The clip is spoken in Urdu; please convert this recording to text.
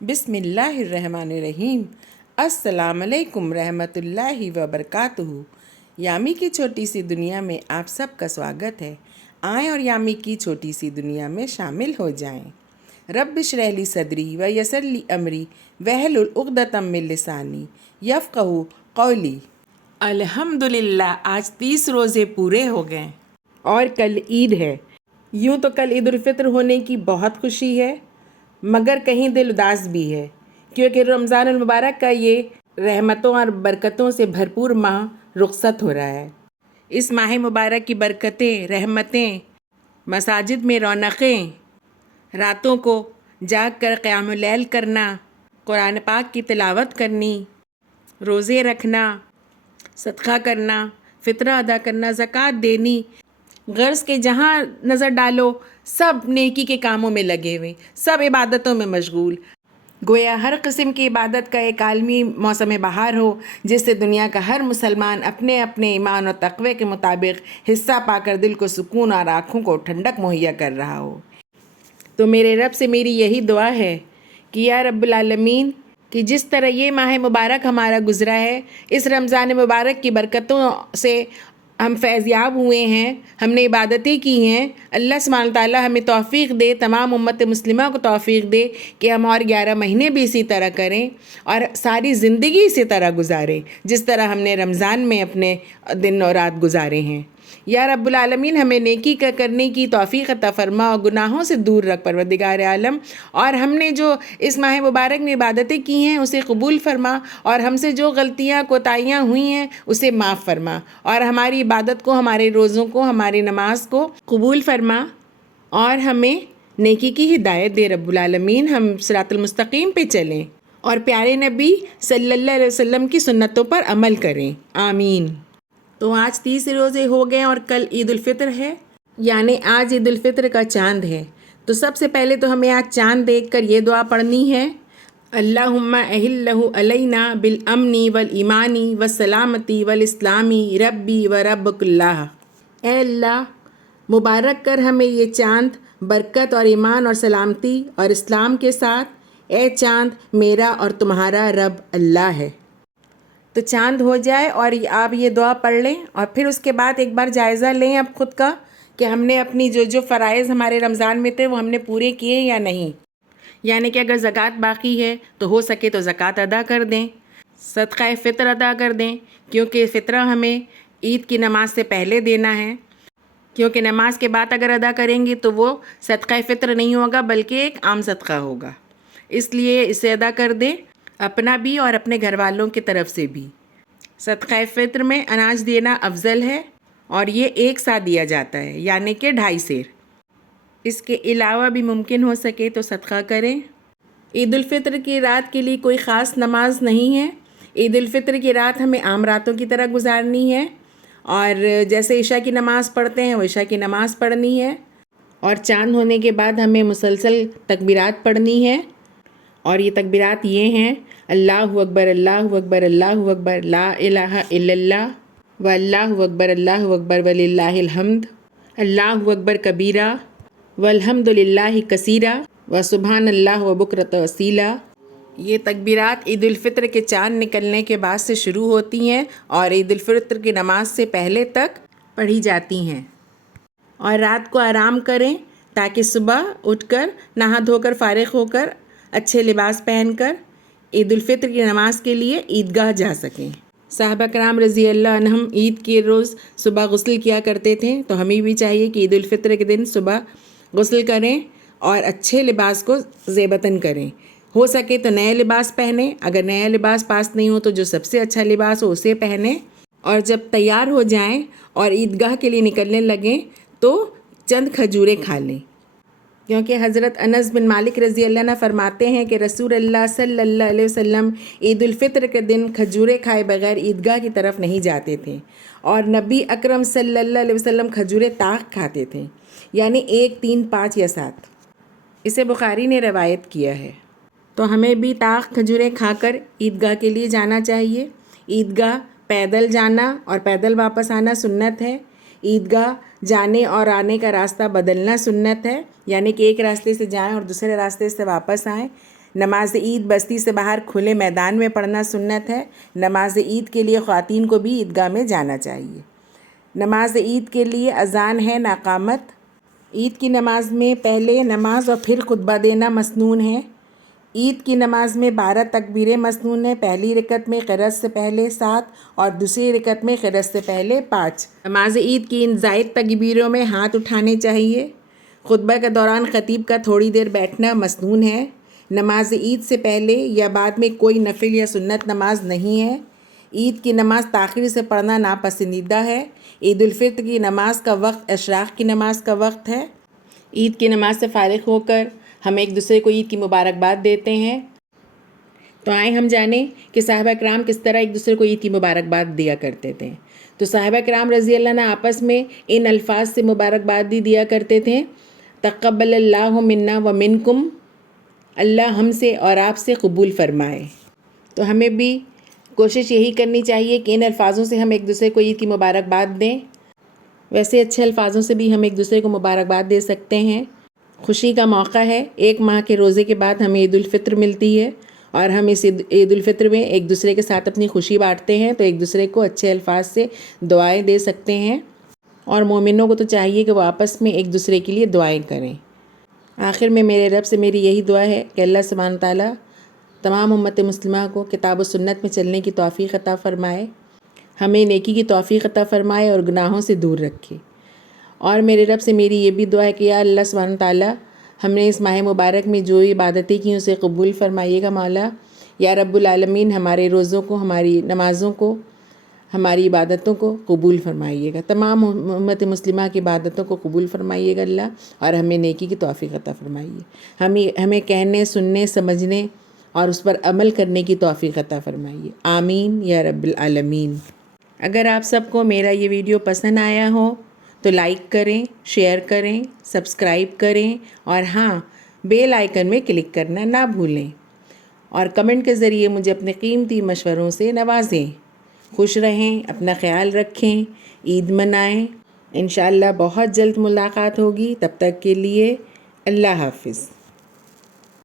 بسم اللہ الرحمن الرحیم۔ السلام علیکم رحمۃ اللہ وبرکاتہ۔ یامی کی چھوٹی سی دنیا میں آپ سب کا سواگت ہے۔ آئیں اور یامی کی چھوٹی سی دنیا میں شامل ہو جائیں۔ رب اشرح لی صدری ویسر لی امری واحلل عقدۃ من لسانی یفقہوا قولی۔ الحمدللہ آج 30 روزے پورے ہو گئے اور کل عید ہے۔ یوں تو کل عید الفطر ہونے کی بہت خوشی ہے، مگر کہیں دل اداس بھی ہے، کیونکہ رمضان المبارک کا یہ رحمتوں اور برکتوں سے بھرپور ماہ رخصت ہو رہا ہے۔ اس ماہ مبارک کی برکتیں، رحمتیں، مساجد میں رونقیں، راتوں کو جاگ کر قیام اللیل کرنا، قرآن پاک کی تلاوت کرنی، روزے رکھنا، صدقہ کرنا، فطرہ ادا کرنا، زکوٰۃ دینی، غرض کے جہاں نظر ڈالو سب نیکی کے کاموں میں لگے ہوئے، سب عبادتوں میں مشغول، گویا ہر قسم کی عبادت کا ایک عالمی موسم بہار ہو، جس سے دنیا کا ہر مسلمان اپنے اپنے ایمان اور تقوی کے مطابق حصہ پا کر دل کو سکون اور آنکھوں کو ٹھنڈک مہیا کر رہا ہو۔ تو میرے رب سے میری یہی دعا ہے کہ یا رب العالمین، کہ جس طرح یہ ماہ مبارک ہمارا گزرا ہے، اس رمضان مبارک کی برکتوں سے ہم فیض یاب ہوئے ہیں، ہم نے عبادتیں کی ہیں، اللہ سبحانہ تعالیٰ ہمیں توفیق دے، تمام امت مسلمہ کو توفیق دے کہ ہم اور 11 مہینے بھی اسی طرح کریں اور ساری زندگی اسی طرح گزاریں جس طرح ہم نے رمضان میں اپنے دن اور رات گزارے ہیں۔ یا رب العالمین ہمیں نیکی کا کرنے کی توفیق عطا فرما اور گناہوں سے دور رکھ پروردگار عالم، اور ہم نے جو اس ماہ مبارک میں عبادتیں کی ہیں اسے قبول فرما، اور ہم سے جو غلطیاں کوتاہیاں ہوئی ہیں اسے معاف فرما، اور ہماری عبادت کو، ہمارے روزوں کو، ہماری نماز کو قبول فرما، اور ہمیں نیکی کی ہدایت دے رب العالمین، ہم صراط المستقیم پہ چلیں اور پیارے نبی صلی اللہ علیہ وسلم کی سنتوں پر عمل کریں، آمین۔ تو آج 30 روزے ہو گئے اور کل عید الفطر ہے، یعنی آج عید الفطر کا چاند ہے۔ تو سب سے پہلے تو ہمیں آج چاند دیکھ کر یہ دعا پڑھنی ہے، اللہم احلہ علینا بالامن والایمان والسلامتی والاسلامی ربی و ربک اللہ۔ اے اللہ، مبارک کر ہمیں یہ چاند برکت اور ایمان اور سلامتی اور اسلام کے ساتھ۔ اے چاند میرا اور تمہارا رب اللہ ہے۔ تو چاند ہو جائے اور آپ یہ دعا پڑھ لیں، اور پھر اس کے بعد ایک بار جائزہ لیں اب خود کا کہ ہم نے اپنی جو فرائض ہمارے رمضان میں تھے وہ ہم نے پورے کیے یا نہیں، یعنی کہ اگر زکوٰۃ باقی ہے تو ہو سکے تو زکوٰۃ ادا کر دیں، صدقہ فطر ادا کر دیں، کیونکہ فطرہ ہمیں عید کی نماز سے پہلے دینا ہے، کیونکہ نماز کے بعد اگر ادا کریں گے تو وہ صدقہ فطر نہیں ہوگا بلکہ ایک عام صدقہ ہوگا، اس لیے اسے ادا کر دیں، اپنا بھی اور اپنے گھر والوں کی طرف سے بھی۔ صدقہ فطر میں اناج دینا افضل ہے اور یہ ایک ساتھ دیا جاتا ہے، یعنی کہ 2.5 سیر۔ اس کے علاوہ بھی ممکن ہو سکے تو صدقہ کریں۔ عید الفطر کی رات کے لیے کوئی خاص نماز نہیں ہے، عید الفطر کی رات ہمیں عام راتوں کی طرح گزارنی ہے، اور جیسے عشاء کی نماز پڑھتے ہیں وہ عشاء کی نماز پڑھنی ہے، اور چاند ہونے کے بعد ہمیں مسلسل تکبیرات پڑھنی ہے، اور یہ تکبیرات یہ ہیں: اللہ اکبر اللہ اکبر اللہ اکبر لا الہ الا اللہ واللہ اکبر وللہ الحمد، اللہ اکبر کبیرہ والحمد للہ کثیرہ وسبحان اللہ وبکرۃ وصیلا۔ یہ تکبیرات عید الفطر کے چاند نکلنے کے بعد سے شروع ہوتی ہیں اور عید الفطر کی نماز سے پہلے تک پڑھی جاتی ہیں، اور رات کو آرام کریں تاکہ صبح اٹھ کر نہا دھو کر فارغ ہو کر اچھے لباس پہن کر عید الفطر کی نماز کے لیے عیدگاہ جا سکیں۔ صحابہ کرام رضی اللہ عنہم عید کے روز صبح غسل کیا کرتے تھے، تو ہمیں بھی چاہیے کہ عید الفطر کے دن صبح غسل کریں اور اچھے لباس کو زیبتاً کریں، ہو سکے تو نئے لباس پہنیں، اگر نیا لباس پاس نہیں ہو تو جو سب سے اچھا لباس ہو اسے پہنیں، اور جب تیار ہو جائیں اور عیدگاہ کے لیے نکلنے لگیں تو چند کھجوریں کھا لیں، کیونکہ حضرت انس بن مالک رضی اللہ عنہ فرماتے ہیں کہ رسول اللہ صلی اللہ علیہ وسلم عید الفطر کے دن کھجوریں کھائے بغیر عیدگاہ کی طرف نہیں جاتے تھے، اور نبی اکرم صلی اللہ علیہ وسلم کھجوریں طاق کھاتے تھے، یعنی 1، 3، 5 یا 7۔ اسے بخاری نے روایت کیا ہے۔ تو ہمیں بھی طاق کھجوریں کھا کر عیدگاہ کے لیے جانا چاہیے۔ عیدگاہ پیدل جانا اور پیدل واپس آنا سنت ہے، عیدگاہ جانے اور آنے کا راستہ بدلنا سنت ہے، یعنی کہ ایک راستے سے جائیں اور دوسرے راستے سے واپس آئیں۔ نماز عید بستی سے باہر کھلے میدان میں پڑھنا سنت ہے۔ نماز عید کے لیے خواتین کو بھی عیدگاہ میں جانا چاہیے۔ نماز عید کے لیے اذان ہے نہ اقامت۔ عید کی نماز میں پہلے نماز اور پھر خطبہ دینا مسنون ہے۔ عید کی نماز میں 12 تکبیریں مسنون ہیں۔ پہلی رکعت میں قرأت سے پہلے 7 اور دوسری رکعت میں قرأت سے پہلے 5۔ نماز عید کی ان زائد تکبیروں میں ہاتھ اٹھانے چاہیے۔ خطبہ کے دوران خطیب کا تھوڑی دیر بیٹھنا مسنون ہے۔ نماز عید سے پہلے یا بعد میں کوئی نفل یا سنت نماز نہیں ہے۔ عید کی نماز تاخیر سے پڑھنا ناپسندیدہ ہے۔ عید الفطر کی نماز کا وقت اشراق کی نماز کا وقت ہے۔ عید کی نماز سے فارغ ہو کر ہم ایک دوسرے کو عید کی مبارکباد دیتے ہیں۔ تو آئیں ہم جانیں کہ صحابہ کرام کس طرح ایک دوسرے کو عید کی مبارکباد دیا کرتے تھے۔ تو صحابہ کرام رضی اللہ عنہ آپس میں ان الفاظ سے مبارکباد دیا کرتے تھے: تقبل اللہ منا و منکم، اللہ ہم سے اور آپ سے قبول فرمائے۔ تو ہمیں بھی کوشش یہی کرنی چاہیے کہ ان الفاظوں سے ہم ایک دوسرے کو عید کی مبارکباد دیں۔ ویسے اچھے الفاظوں سے بھی ہم ایک دوسرے کو مبارکباد دے سکتے ہیں۔ خوشی کا موقع ہے، 1 ماہ کے روزے کے بعد ہمیں عید الفطر ملتی ہے اور ہم اس عید الفطر میں ایک دوسرے کے ساتھ اپنی خوشی بانٹتے ہیں، تو ایک دوسرے کو اچھے الفاظ سے دعائیں دے سکتے ہیں، اور مومنوں کو تو چاہیے کہ وہ آپس میں ایک دوسرے کے لیے دعائیں کریں۔ آخر میں میرے رب سے میری یہی دعا ہے کہ اللہ سبحانہ تعالیٰ تمام امت مسلمہ کو کتاب و سنت میں چلنے کی توفیق عطا فرمائے، ہمیں نیکی کی توفیق عطا فرمائے اور گناہوں سے دور رکھے۔ اور میرے رب سے میری یہ بھی دعا ہے کہ یا اللہ سبحانہ تعالیٰ ہم نے اس ماہ مبارک میں جو عبادتیں کی اسے قبول فرمائیے گا مولا۔ یا رب العالمین ہمارے روزوں کو، ہماری نمازوں کو، ہماری عبادتوں کو قبول فرمائیے گا، تمام امت مسلمہ کی عبادتوں کو قبول فرمائیے گا اللہ، اور ہمیں نیکی کی توفیق عطا فرمائیے۔ ہمیں کہنے، سننے، سمجھنے اور اس پر عمل کرنے کی توفیق عطا فرمائیے، آمین یا رب العالمین۔ اگر آپ سب کو میرا یہ ویڈیو پسند آیا ہو تو لائک کریں، شیئر کریں، سبسکرائب کریں، اور ہاں، بیل آئیکن میں کلک کرنا نہ بھولیں، اور کمنٹ کے ذریعے مجھے اپنے قیمتی مشوروں سے نوازیں۔ خوش رہیں، اپنا خیال رکھیں، عید منائیں۔ انشاءاللہ بہت جلد ملاقات ہوگی، تب تک کے لیے اللہ حافظ۔